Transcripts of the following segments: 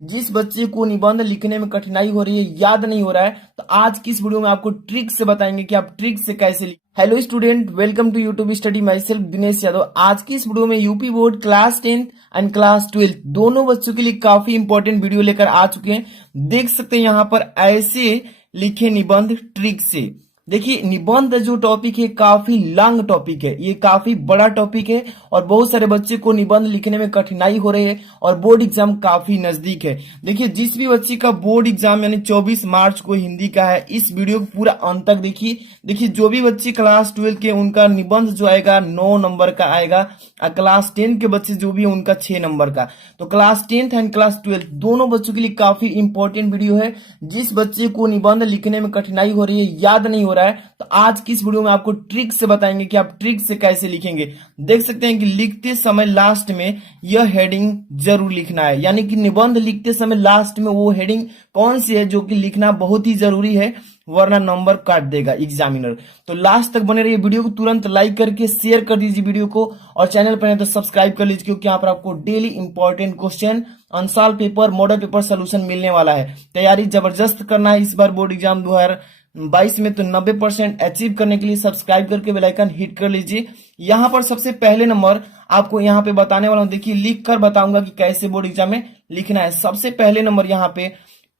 जिस बच्चे को निबंध लिखने में कठिनाई हो रही है, याद नहीं हो रहा है, तो आज की इस वीडियो में आपको ट्रिक से बताएंगे कि आप ट्रिक से कैसे लिखें। Hello student, welcome to YouTube study myself Dinesh Yadav. आज की इस वीडियो में UP board class 10 and class 12 दोनों बच्चों के लिए काफी इंपॉर्टेंट वीडियो लेकर आ चुके हैं। देख सकते हैं यहाँ पर ऐसे लिखे निबंध ट्रिक से। देखिए, निबंध जो टॉपिक है काफी लॉन्ग टॉपिक है, ये काफी बड़ा टॉपिक है और बहुत सारे बच्चे को निबंध लिखने में कठिनाई हो रही है और बोर्ड एग्जाम काफी नजदीक है। देखिए, जिस भी बच्चे का बोर्ड एग्जाम यानी 24 मार्च को हिंदी का है, इस वीडियो को पूरा अंत तक देखिए। देखिए, जो भी बच्चे क्लास 12 के उनका निबंध जो आएगा 9 नंबर का आएगा और क्लास 10 के बच्चे जो भी है उनका 6 नंबर का। तो क्लास 10th एंड क्लास 12 दोनों बच्चों के लिए काफी इंपॉर्टेंट वीडियो है। जिस बच्चे को निबंध लिखने में कठिनाई हो रही है, याद नहीं हो रहा है, तो आज की इस वीडियो में आपको ट्रिक से बताएंगे कि आप ट्रिक से कैसे लिखेंगे। देख सकते हैं कि लिखते समय लास्ट में यह हेडिंग जरूर लिखना है, यानी कि निबंध लिखते समय लास्ट में वो हेडिंग कौन सी है जो कि लिखना बहुत ही जरूरी है, वरना नंबर काट देगा एग्जामिनर। तो लास्ट तक बने रहिए, वीडियो को तुरंत लाइक करके शेयर कर दीजिए वीडियो को, और चैनल पर है तो सब्सक्राइब कर लीजिए, क्योंकि यहाँ पर आपको daily important question, answer paper, model paper solution मिलने वाला है। तैयारी जबरदस्त करना है इस बार बोर्ड एग्जाम 2022 में, तो 90% अचीव करने के लिए सब्सक्राइब करके बेल आइकन हिट कर लीजिए। यहाँ पर सबसे पहले नंबर आपको यहाँ पे बताने वाला हूँ, देखिए लिख कर बताऊंगा कि कैसे बोर्ड एग्जाम में लिखना है। सबसे पहले नंबर यहाँ पे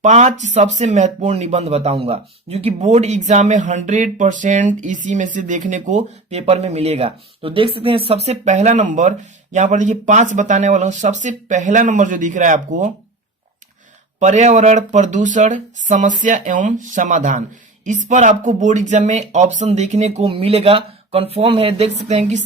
5 सबसे महत्वपूर्ण निबंध बताऊंगा जो कि बोर्ड एग्जाम में 100% इसी में से देखने को पेपर में मिलेगा। तो देख सकते हैं सबसे पहला नंबर यहाँ पर देखिए 5 बताने वाला हूं। सबसे पहला नंबर जो दिख रहा है आपको, पर्यावरण प्रदूषण समस्या एवं समाधान। इस पर आपको बोर्ड एग्जाम में ऑप्शन देखने को मिलेगा, कंफर्म है। देख सकते हैं कि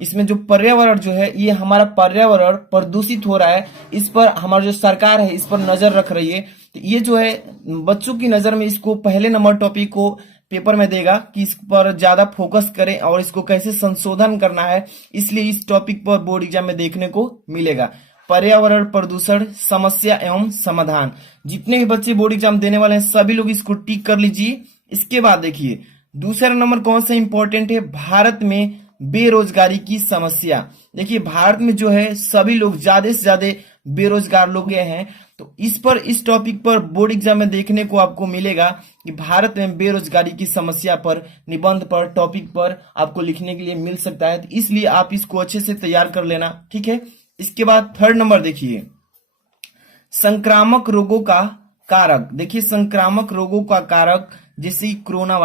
इसमें जो पर्यावरण जो है, ये हमारा पर्यावरण प्रदूषित हो रहा है, इस पर हमारी जो सरकार है इस पर नजर रख रही है। तो ये जो है बच्चों की नजर में इसको पहले नंबर टॉपिक को पेपर में देगा कि इस पर ज्यादा फोकस करें और इसको कैसे संशोधन करना है, इसलिए इस टॉपिक पर बोर्ड एग्जाम में देखने को मिलेगा। पर्यावरण प्रदूषण समस्या एवं समाधान। जितने भी बच्चे बोर्ड एग्जाम देने वाले हैं सभी लोग इसको टिक कर लीजिए। इसके बाद देखिए दूसरा नंबर कौन सा इंपॉर्टेंट है, भारत में बेरोजगारी की समस्या। देखिए, भारत में जो है सभी लोग ज्यादा से ज्यादा बेरोजगार लोग हैं, तो इस टॉपिक पर बोर्ड एग्जाम में देखने को आपको मिलेगा कि भारत में बेरोजगारी की समस्या पर निबंध पर टॉपिक पर आपको लिखने के लिए मिल सकता है। तो इसलिए आप इसको अच्छे से तैयार कर लेना, ठीक है। इसके बाद थर्ड नंबर देखिए, संक्रामक रोगों का कारक। देखिए, संक्रामक रोगों का कारक जैसे कोरोना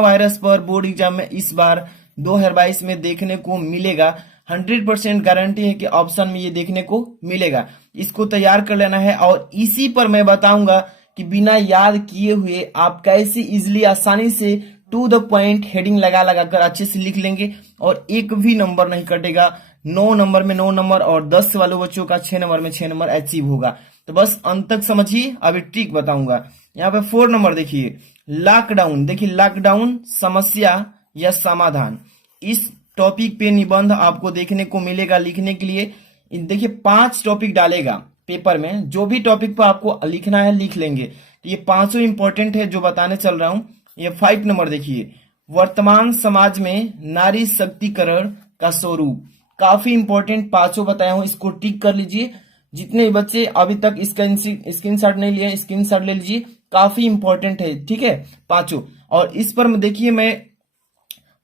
वायरस पर बोर्ड एग्जाम में इस बार 2022 में देखने को मिलेगा। 100% गारंटी है कि ऑप्शन में ये देखने को मिलेगा। इसको तैयार कर लेना है और इसी पर मैं बताऊंगा कि बिना याद किए हुए आप कैसे इजिली आसानी से टू द पॉइंट हेडिंग लगा लगा कर अच्छे से लिख लेंगे और एक भी नंबर नहीं कटेगा। 9 नंबर में 9 नंबर और 10 वालों बच्चों का 6 नंबर में 6 नंबर अचीव होगा। तो बस अंत तक समझिए, अभी ट्रिक बताऊंगा। यहाँ पे 4 नंबर देखिए, लॉकडाउन। देखिए, लॉकडाउन समस्या या समाधान, इस टॉपिक पे निबंध आपको देखने को मिलेगा लिखने के लिए। देखिए 5 टॉपिक डालेगा पेपर में, जो भी टॉपिक पर आपको लिखना है लिख लेंगे। तो ये 5 इंपॉर्टेंट है जो बताने चल रहा हूं। ये 5 नंबर देखिए, वर्तमान समाज में नारी शक्तिकरण का स्वरूप। काफी इंपॉर्टेंट 5 बताया हूं, इसको टिक कर लीजिए। जितने बच्चे अभी तक स्क्रीनशॉट नहीं लिए, स्क्रीनशॉट ले लीजिए, काफी इंपॉर्टेंट है, ठीक है 5। और इस पर देखिए मैं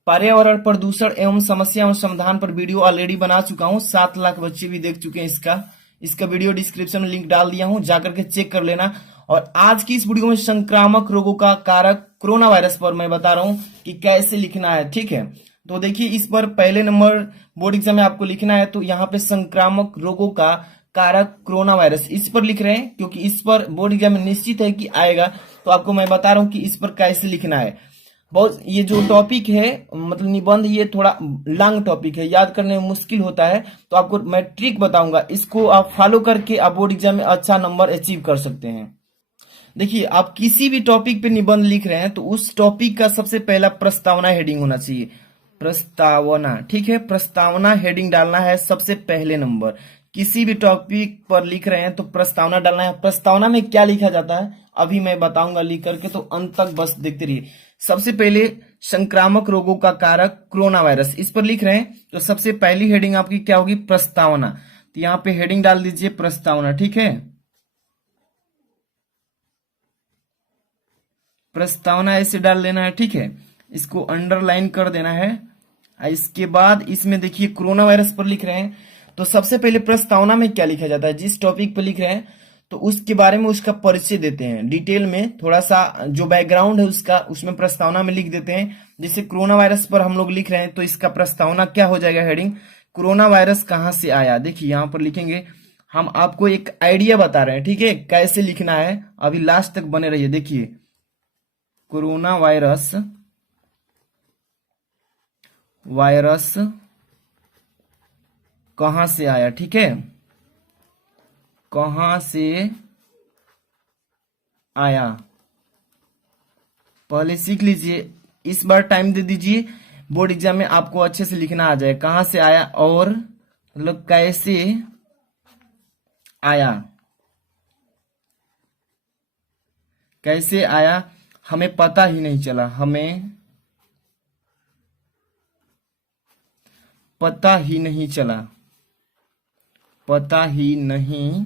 पर्यावरण प्रदूषण एवं समस्या एवं समाधान पर वीडियो ऑलरेडी बना चुका हूं, 7 लाख बच्चे भी देख चुके हैं। इसका वीडियो डिस्क्रिप्शन में लिंक डाल दिया हूं, जाकर के चेक कर लेना। और आज की इस वीडियो में संक्रामक रोगों का कारक कोरोना वायरस पर मैं बता रहा हूं कि कैसे लिखना है, ठीक है। तो देखिए, इस पर पहले नंबर बोर्ड एग्जाम में आपको लिखना है, तो यहाँ पे संक्रामक रोगों का कारक कोरोना वायरस इस पर लिख रहे हैं, क्योंकि इस पर बोर्ड एग्जाम में निश्चित है कि आएगा। तो आपको मैं बता रहा हूं कि इस पर कैसे लिखना है। बहुत ये जो टॉपिक है मतलब निबंध, ये थोड़ा लॉन्ग टॉपिक है, याद करने में मुश्किल होता है। तो आपको मैं ट्रिक बताऊंगा, इसको आप फॉलो करके आप बोर्ड एग्जाम में अच्छा नंबर अचीव कर सकते हैं। देखिए, आप किसी भी टॉपिक पे निबंध लिख रहे हैं तो उस टॉपिक का सबसे पहला प्रस्तावना हेडिंग होना चाहिए। प्रस्तावना, ठीक है, प्रस्तावना हेडिंग डालना है सबसे पहले नंबर। किसी भी टॉपिक पर लिख रहे हैं तो प्रस्तावना डालना है। प्रस्तावना में क्या लिखा जाता है अभी मैं बताऊंगा लिख करके, तो अंत तक बस देखते रहिए। सबसे पहले संक्रामक रोगों का कारक कोरोना वायरस, इस पर लिख रहे हैं तो सबसे पहली हेडिंग आपकी क्या होगी, प्रस्तावना। तो यहाँ पे हेडिंग डाल दीजिए प्रस्तावना, ठीक है। प्रस्तावना ऐसे डाल लेना है, ठीक है। इसको अंडरलाइन कर देना है। इसके बाद इसमें देखिए कोरोना वायरस पर लिख रहे हैं, तो सबसे पहले प्रस्तावना में क्या लिखा जाता है, जिस टॉपिक पर लिख रहे हैं तो उसके बारे में उसका परिचय देते हैं, डिटेल में थोड़ा सा जो बैकग्राउंड है उसका उसमें प्रस्तावना में लिख देते हैं। जैसे कोरोना वायरस पर हम लोग लिख रहे हैं तो इसका प्रस्तावना क्या हो जाएगा, हेडिंग कोरोना वायरस कहाँ से आया। देखिए यहाँ पर लिखेंगे, हम आपको एक आइडिया बता रहे हैं, ठीक है, कैसे लिखना है। अभी लास्ट तक बने रहिए। देखिए कोरोना वायरस कहां से आया, ठीक है, कहां से आया, पहले सीख लीजिए। इस बार टाइम दे दीजिए, बोर्ड एग्जाम में आपको अच्छे से लिखना आ जाए। कहां से आया और मतलब कैसे आया, कैसे आया हमें पता ही नहीं चला, हमें पता ही नहीं चला, पता ही नहीं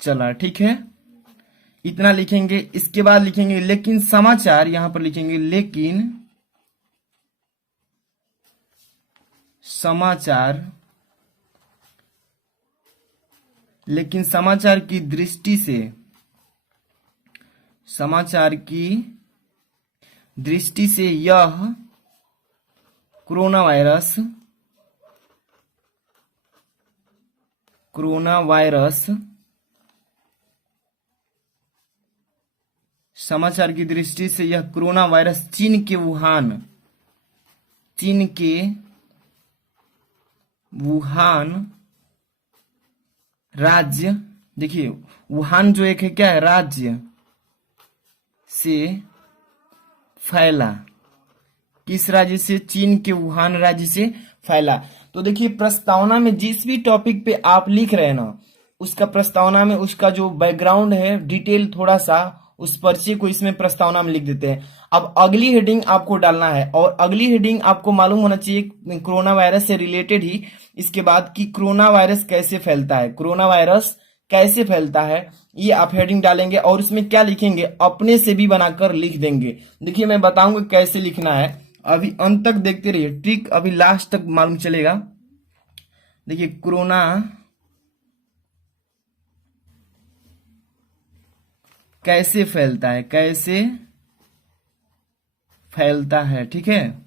चला, ठीक है, इतना लिखेंगे। इसके बाद लिखेंगे लेकिन समाचार, यहां पर लिखेंगे लेकिन समाचार, लेकिन समाचार की दृष्टि से, समाचार की दृष्टि से यह कोरोना वायरस, कोरोना वायरस समाचार की दृष्टि से यह कोरोना वायरस चीन के वुहान, चीन के वुहान राज्य, देखिए वुहान जो एक है क्या है, राज्य से फैला। किस राज्य से, चीन के वुहान राज्य से फैला। तो देखिए प्रस्तावना में जिस भी टॉपिक पे आप लिख रहे हैं ना, उसका प्रस्तावना में उसका जो बैकग्राउंड है डिटेल थोड़ा सा उस परिचय को इसमें प्रस्तावना में लिख देते हैं। अब अगली हेडिंग आपको डालना है, और अगली हेडिंग आपको मालूम होना चाहिए कोरोना वायरस से रिलेटेड ही। इसके बाद कि कोरोना वायरस कैसे फैलता है, कोरोना वायरस कैसे फैलता है, ये आप हेडिंग डालेंगे। और इसमें क्या लिखेंगे, अपने से भी बनाकर लिख देंगे। देखिए मैं बताऊंगा कैसे लिखना है, अभी अंत तक देखते रहिए, ट्रिक अभी लास्ट तक मालूम चलेगा। देखिए कोरोना कैसे फैलता है, कैसे फैलता है, ठीक है,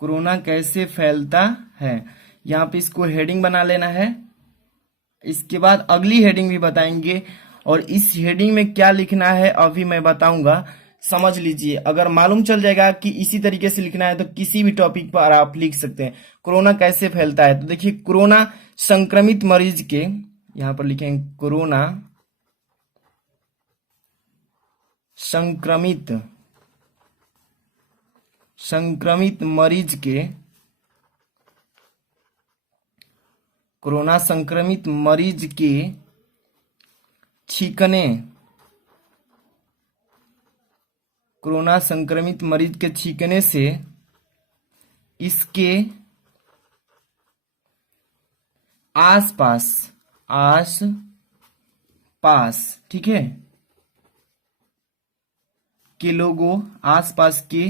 कोरोना कैसे फैलता है, यहां पे इसको हेडिंग बना लेना है। इसके बाद अगली हेडिंग भी बताएंगे, और इस हेडिंग में क्या लिखना है अभी मैं बताऊंगा, समझ लीजिए। अगर मालूम चल जाएगा कि इसी तरीके से लिखना है तो किसी भी टॉपिक पर आप लिख सकते हैं। कोरोना कैसे फैलता है, तो देखिए कोरोना संक्रमित मरीज के, यहां पर लिखेंगे कोरोना संक्रमित, संक्रमित मरीज के, कोरोना संक्रमित मरीज के छींकने, कोरोना संक्रमित मरीज के छींकने से इसके आसपास, आस पास, ठीक है, के लोगों, आसपास के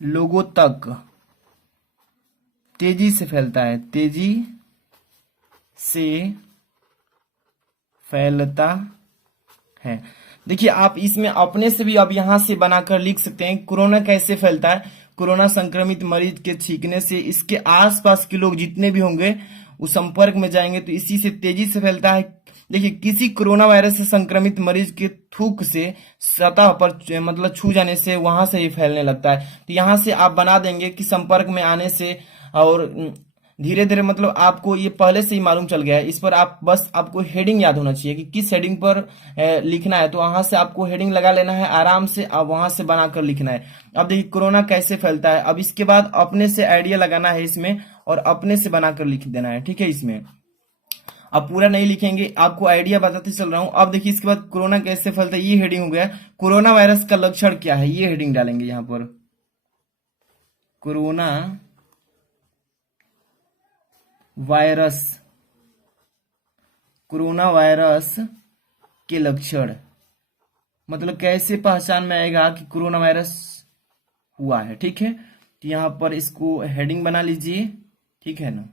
लोगों तक तेजी से फैलता है, तेजी से फैलता है। देखिए आप इसमें अपने से भी अब यहां से बनाकर लिख सकते हैं, कोरोना कैसे फैलता है, कोरोना संक्रमित मरीज के छींकने से इसके आसपास के लोग जितने भी होंगे वो संपर्क में जाएंगे तो इसी से तेजी से फैलता है। देखिए किसी कोरोना वायरस से संक्रमित मरीज के थूक से सतह पर मतलब छू जाने से वहां से ही फैलने लगता है। तो यहां से आप बना देंगे कि संपर्क में आने से, और धीरे धीरे मतलब आपको ये पहले से ही मालूम चल गया है। इस पर आप बस आपको हेडिंग याद होना चाहिए कि किस हेडिंग पर लिखना है, तो वहां से आपको हेडिंग लगा लेना है आराम से, अब वहां से बनाकर लिखना है। अब देखिए कोरोना कैसे फैलता है, अब इसके बाद अपने से आइडिया लगाना है इसमें और अपने से बनाकर लिख देना है, ठीक है। इसमें अब पूरा नहीं लिखेंगे, आपको आइडिया बताते चल रहा हूं। अब देखिए इसके बाद कोरोना कैसे फैलता है, ये हेडिंग हो गया। कोरोना वायरस का लक्षण क्या है, ये हेडिंग डालेंगे यहां पर, कोरोना वायरस, कोरोना वायरस के लक्षण, मतलब कैसे पहचान में आएगा कि कोरोना वायरस हुआ है। ठीक है, तो यहाँ पर इसको हेडिंग बना लीजिए। ठीक है ना,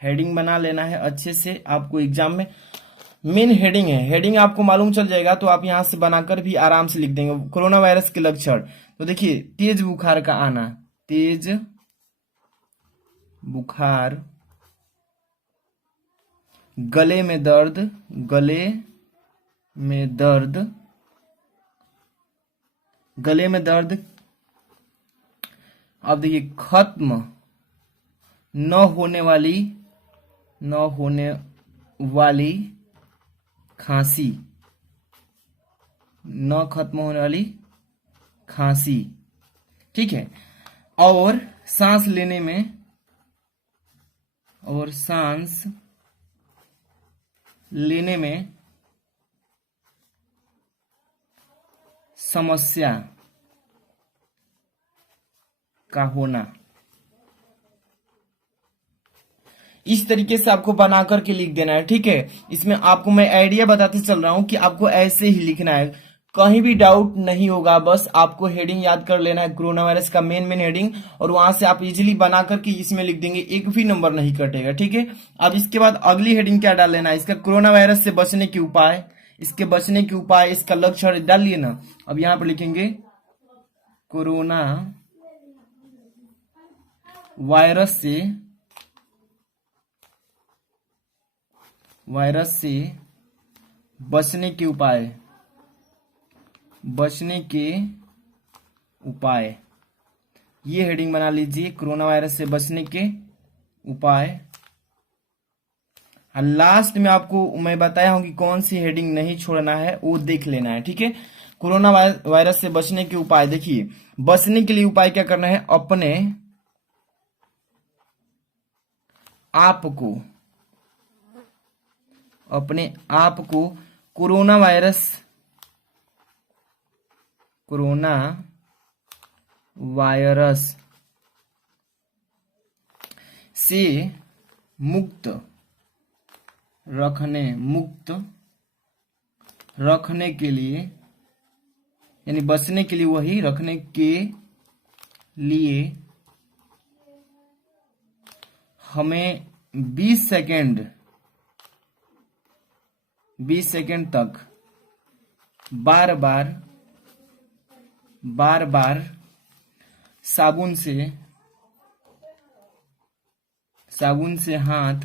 हेडिंग बना लेना है अच्छे से। आपको एग्जाम में मेन हेडिंग है, हेडिंग आपको मालूम चल जाएगा तो आप यहाँ से बनाकर भी आराम से लिख देंगे। कोरोना वायरस के लक्षण, तो देखिए तेज बुखार का आना, तेज बुखार, गले में दर्द, गले में दर्द, गले में दर्द। अब देखिए खत्म न होने वाली, न होने वाली खांसी, न खत्म होने वाली खांसी। ठीक है, और सांस लेने में, और सांस लेने में समस्या का होना। इस तरीके से आपको बना करके लिख देना है। ठीक है, इसमें आपको मैं आइडिया बताते चल रहा हूं कि आपको ऐसे ही लिखना है, कहीं भी डाउट नहीं होगा। बस आपको हेडिंग याद कर लेना है, कोरोना वायरस का मेन हेडिंग, और वहां से आप इजीली बना करके इसमें लिख देंगे, एक भी नंबर नहीं कटेगा। ठीक है, अब इसके बाद अगली हेडिंग क्या डाल लेना है, इसका कोरोना वायरस से बचने के उपाय, इसके बचने के उपाय, इसका लक्षण डालिए ना। अब यहां पर लिखेंगे कोरोना वायरस से बचने के उपाय, बचने के उपाय, ये हेडिंग बना लीजिए, कोरोना वायरस से बचने के उपाय। लास्ट में आपको मैं बताया हूं कि कौन सी हेडिंग नहीं छोड़ना है, वो देख लेना है। ठीक है, कोरोना वायरस से बचने के उपाय, देखिए बचने के लिए उपाय क्या करना है, अपने आप को कोरोना वायरस से मुक्त रखने के लिए, यानी बचने के लिए, वही रखने के लिए हमें 20 सेकेंड तक बार बार साबुन से हाथ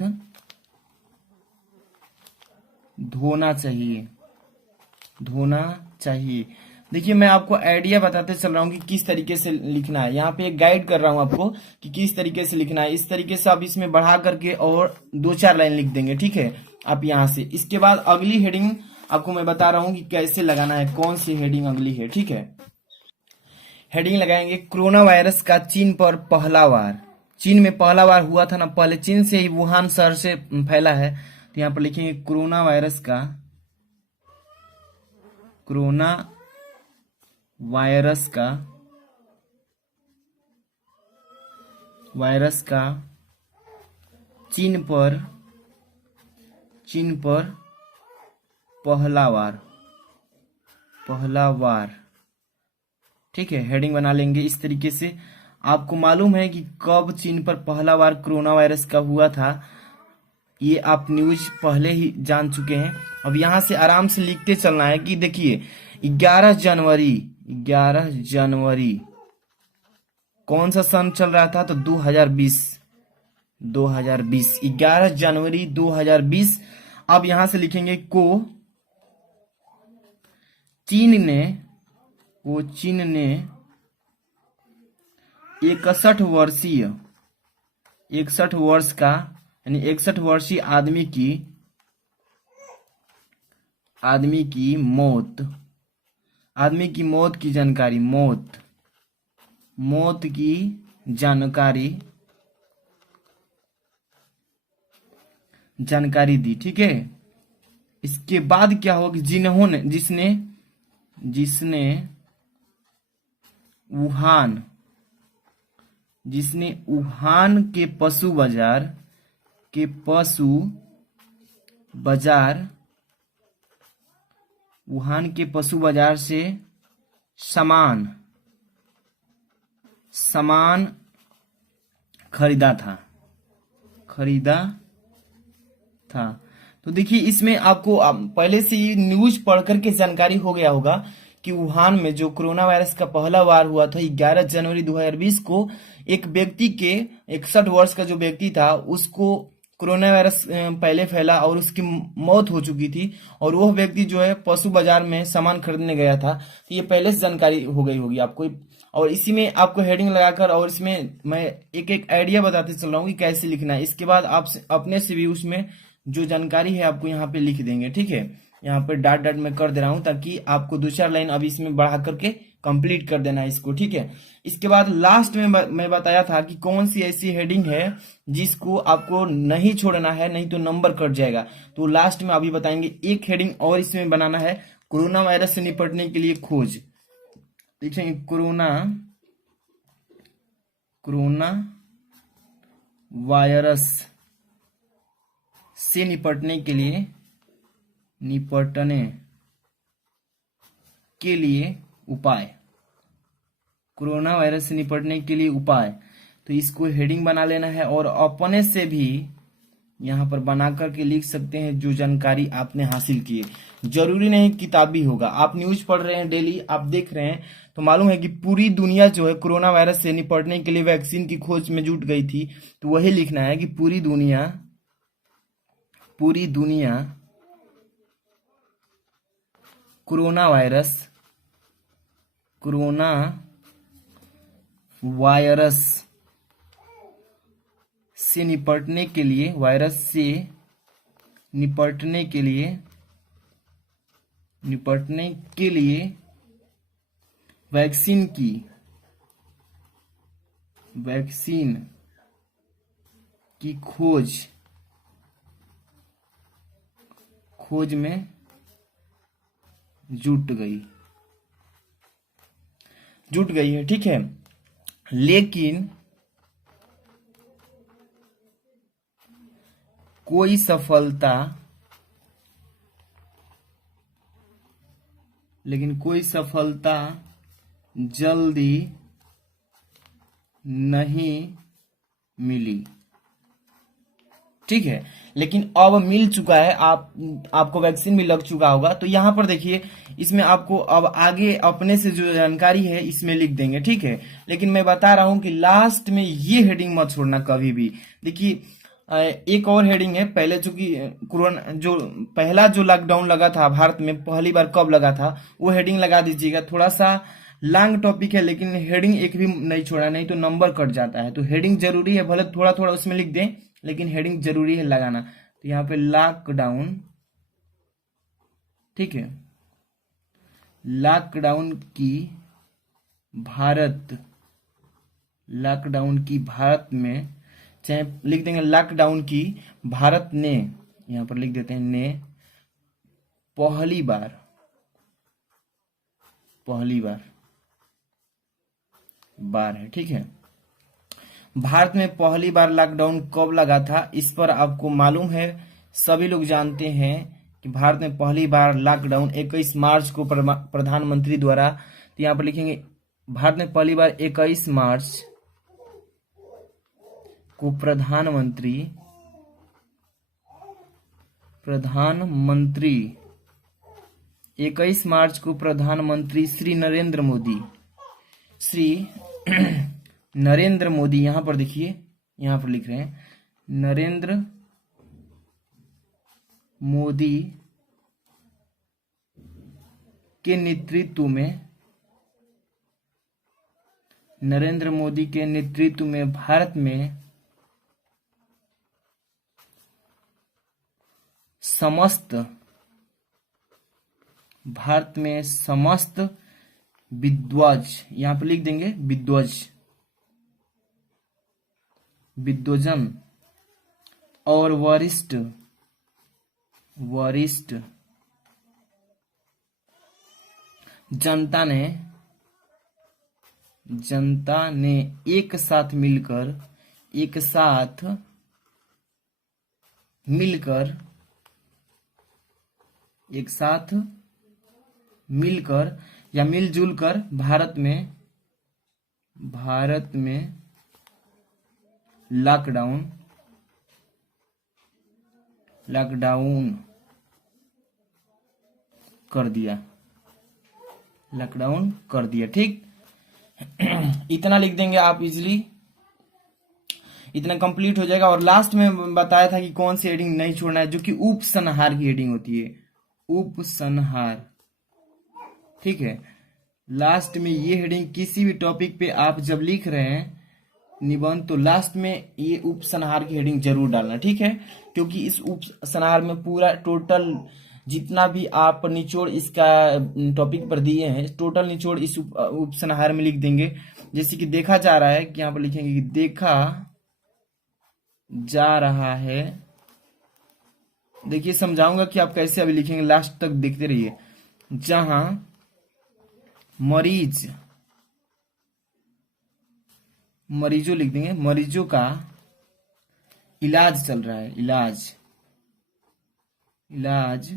धोना चाहिए। देखिए मैं आपको आइडिया बताते चल रहा हूँ कि किस तरीके से लिखना है, यहाँ पे एक गाइड कर रहा हूँ आपको कि किस तरीके से लिखना है। इस तरीके से आप इसमें बढ़ा करके और 2-4 लाइन लिख देंगे। ठीक है, आप यहाँ से, इसके बाद अगली हेडिंग आपको मैं बता रहा हूँ कि कैसे लगाना है, कौन सी हेडिंग अगली है। ठीक है, हेडिंग लगाएंगे कोरोना वायरस का चीन पर पहला वार। चीन में पहला वार हुआ था ना, पहले चीन से ही, वुहान शहर से फैला है। तो यहाँ पर लिखेंगे कोरोना वायरस का चीन पर पहला वार। ठीक है, हेडिंग बना लेंगे इस तरीके से। आपको मालूम है कि कब चीन पर पहला बार कोरोना वायरस का हुआ था, ये आप न्यूज पहले ही जान चुके हैं। अब यहां से आराम से लिखते चलना है कि देखिए 11 जनवरी कौन सा सन चल रहा था, तो 2020 11 जनवरी 2020। अब यहां से लिखेंगे चीन ने 61 वर्ष का, यानी 61 वर्षीय आदमी की मौत की जानकारी दी। ठीक है, इसके बाद क्या होगा, जिसने वुहान के पशु बाजार वुहान के पशु बाजार से सामान खरीदा था। तो देखिए इसमें आपको पहले से ही न्यूज पढ़ करके जानकारी हो गया होगा कि वुहान में जो कोरोना वायरस का पहला वार हुआ था 11 जनवरी 2020 को, एक व्यक्ति के 61 वर्ष का जो व्यक्ति था उसको कोरोना वायरस पहले फैला और उसकी मौत हो चुकी थी, और वह व्यक्ति जो है पशु बाजार में सामान खरीदने गया था। तो ये पहले से जानकारी हो गई होगी आपको, और इसी में आपको हेडिंग लगाकर और इसमें मैं एक एक आइडिया बताते चल रहा हूँ कि कैसे लिखना है। इसके बाद आप अपने से भी उसमें जो जानकारी है आपको यहाँ पे लिख देंगे, ठीक है। यहाँ पे डॉट डॉट में कर दे रहा हूँ ताकि आपको 2-4 लाइन अभी इसमें बढ़ा करके कंप्लीट कर देना है इसको, ठीक है। इसके बाद लास्ट में मैं बताया था कि कौन सी ऐसी हेडिंग है जिसको आपको नहीं छोड़ना है, नहीं तो नंबर कट जाएगा। तो लास्ट में अभी बताएंगे। एक हेडिंग और इसमें बनाना है, कोरोना वायरस से निपटने के लिए खोज। देखेंगे कोरोना वायरस से निपटने के लिए उपाय। कोरोना वायरस से निपटने के लिए उपाय, तो इसको हेडिंग बना लेना है और अपने से भी यहाँ पर बना करके लिख सकते हैं जो जानकारी आपने हासिल की है। जरूरी नहीं किताबी होगा, आप न्यूज पढ़ रहे हैं डेली, आप देख रहे हैं तो मालूम है कि पूरी दुनिया जो है कोरोना वायरस से निपटने के लिए वैक्सीन की खोज में जुट गई थी। तो वही लिखना है कि पूरी दुनिया कोरोना वायरस से निपटने के लिए वैक्सीन की खोज में जुट गई है, ठीक है। लेकिन कोई सफलता जल्दी नहीं मिली, ठीक है। लेकिन अब मिल चुका है, आपको वैक्सीन भी लग चुका होगा। तो यहाँ पर देखिए इसमें आपको अब आगे अपने से जो जानकारी है इसमें लिख देंगे, ठीक है। लेकिन मैं बता रहा हूं कि लास्ट में ये हेडिंग मत छोड़ना कभी भी। देखिए एक और हेडिंग है, पहले चूंकि कोरोना जो पहला जो लॉकडाउन लगा था भारत में पहली बार कब लगा था, वो हेडिंग लगा दीजिएगा। थोड़ा सा लॉन्ग टॉपिक है लेकिन हेडिंग एक भी नहीं छोड़ा, नहीं तो नंबर कट जाता है। तो हेडिंग जरूरी है, भले थोड़ा थोड़ा उसमें लिख दें लेकिन हेडिंग जरूरी है लगाना। तो यहाँ पे लॉकडाउन, ठीक है, लॉकडाउन की भारत में, चाहे लिख देंगे लॉकडाउन की भारत ने, यहां पर लिख देते हैं ने पहली बार है, ठीक है। भारत में पहली बार लॉकडाउन कब लगा था, इस पर आपको मालूम है, सभी लोग जानते हैं कि भारत में पहली बार लॉकडाउन 21 मार्च को प्रधानमंत्री द्वारा, तो यहाँ पर लिखेंगे भारत में पहली बार 21 मार्च को प्रधानमंत्री 21 मार्च को प्रधानमंत्री श्री नरेंद्र मोदी, यहां पर देखिए, यहां पर लिख रहे हैं नरेंद्र मोदी के नेतृत्व में भारत में समस्त विद्वान, यहां पर लिख देंगे विद्वजन और वरिष्ठ जनता ने एक साथ मिलकर या मिलजुल कर भारत में लॉकडाउन कर दिया। ठीक, इतना लिख देंगे आप इजिली, इतना कंप्लीट हो जाएगा। और लास्ट में बताया था कि कौन सी हेडिंग नहीं छोड़ना है, जो कि उपसंहार की हेडिंग होती है, उपसंहार। ठीक है, लास्ट में ये हेडिंग किसी भी टॉपिक पे आप जब लिख रहे हैं निबंध, तो लास्ट में ये उपसंहार की हेडिंग जरूर डालना। ठीक है, क्योंकि इस उपसंहार में पूरा टोटल जितना भी आप निचोड़ इसका टॉपिक पर दिए हैं, टोटल निचोड़ इस उपसंहार में लिख देंगे। जैसे कि देखा जा रहा है कि यहाँ पर लिखेंगे कि देखा जा रहा है। देखिए समझाऊंगा कि आप कैसे अभी लिखेंगे, लास्ट तक देखते रहिए। जहां मरीजों लिख देंगे, मरीजों का इलाज चल रहा है, इलाज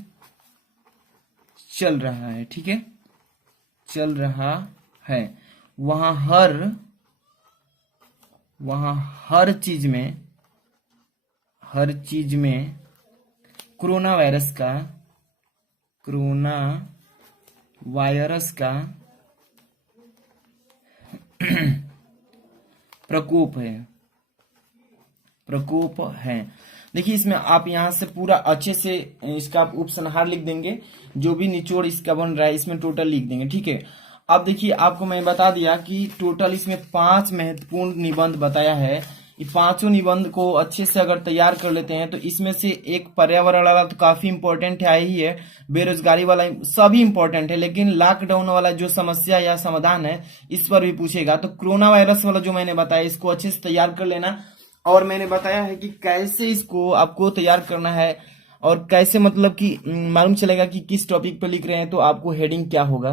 चल रहा है। ठीक है, चल रहा है। वहां हर चीज में कोरोना वायरस का प्रकोप है। देखिए इसमें आप यहां से पूरा अच्छे से इसका उपसंहार लिख देंगे, जो भी निचोड़ इसका बन रहा है इसमें टोटल लिख देंगे। ठीक है, अब देखिए आपको मैं बता दिया कि टोटल इसमें 5 महत्वपूर्ण निबंध बताया है। ये पांचों निबंध को अच्छे से अगर तैयार कर लेते हैं तो इसमें से एक पर्यावरण वाला तो काफी इंपॉर्टेंट है ही है, बेरोजगारी वाला सभी इंपॉर्टेंट है, लेकिन लॉकडाउन वाला जो समस्या या समाधान है इस पर भी पूछेगा। तो कोरोना वायरस वाला जो मैंने बताया इसको अच्छे से तैयार कर लेना। और मैंने बताया है कि कैसे इसको आपको तैयार करना है और कैसे मतलब कि मालूम चलेगा कि किस टॉपिक पे लिख रहे हैं तो आपको हेडिंग क्या होगा।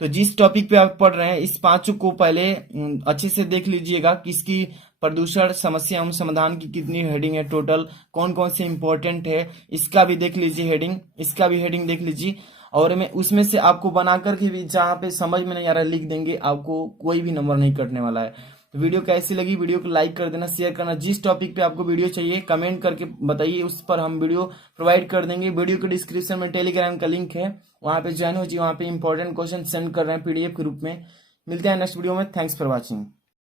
तो जिस टॉपिक पे आप पढ़ रहे हैं इस पांचों को पहले अच्छे से देख लीजिएगा, किसकी प्रदूषण समस्या एवं समाधान की कितनी हेडिंग है, टोटल कौन कौन से इंपॉर्टेंट है इसका भी देख लीजिए हेडिंग, इसका भी हेडिंग देख लीजिए। और मैं उसमें से आपको बना करके भी जहाँ पे समझ में नहीं आ रहा लिख देंगे, आपको कोई भी नंबर नहीं कटने वाला है। तो वीडियो कैसी लगी, वीडियो को लाइक कर देना, शेयर करना। जिस टॉपिक पे आपको वीडियो चाहिए कमेंट करके बताइए, उस पर हम वीडियो प्रोवाइड कर देंगे। वीडियो के डिस्क्रिप्शन में टेलीग्राम का लिंक है, वहां पे ज्वाइन हो जाइए, वहां पे इंपॉर्टेंट क्वेश्चन सेंड कर रहे हैं पीडीएफ के रूप में। मिलते हैं नेक्स्ट वीडियो में, थैंक्स फॉर वॉचिंग।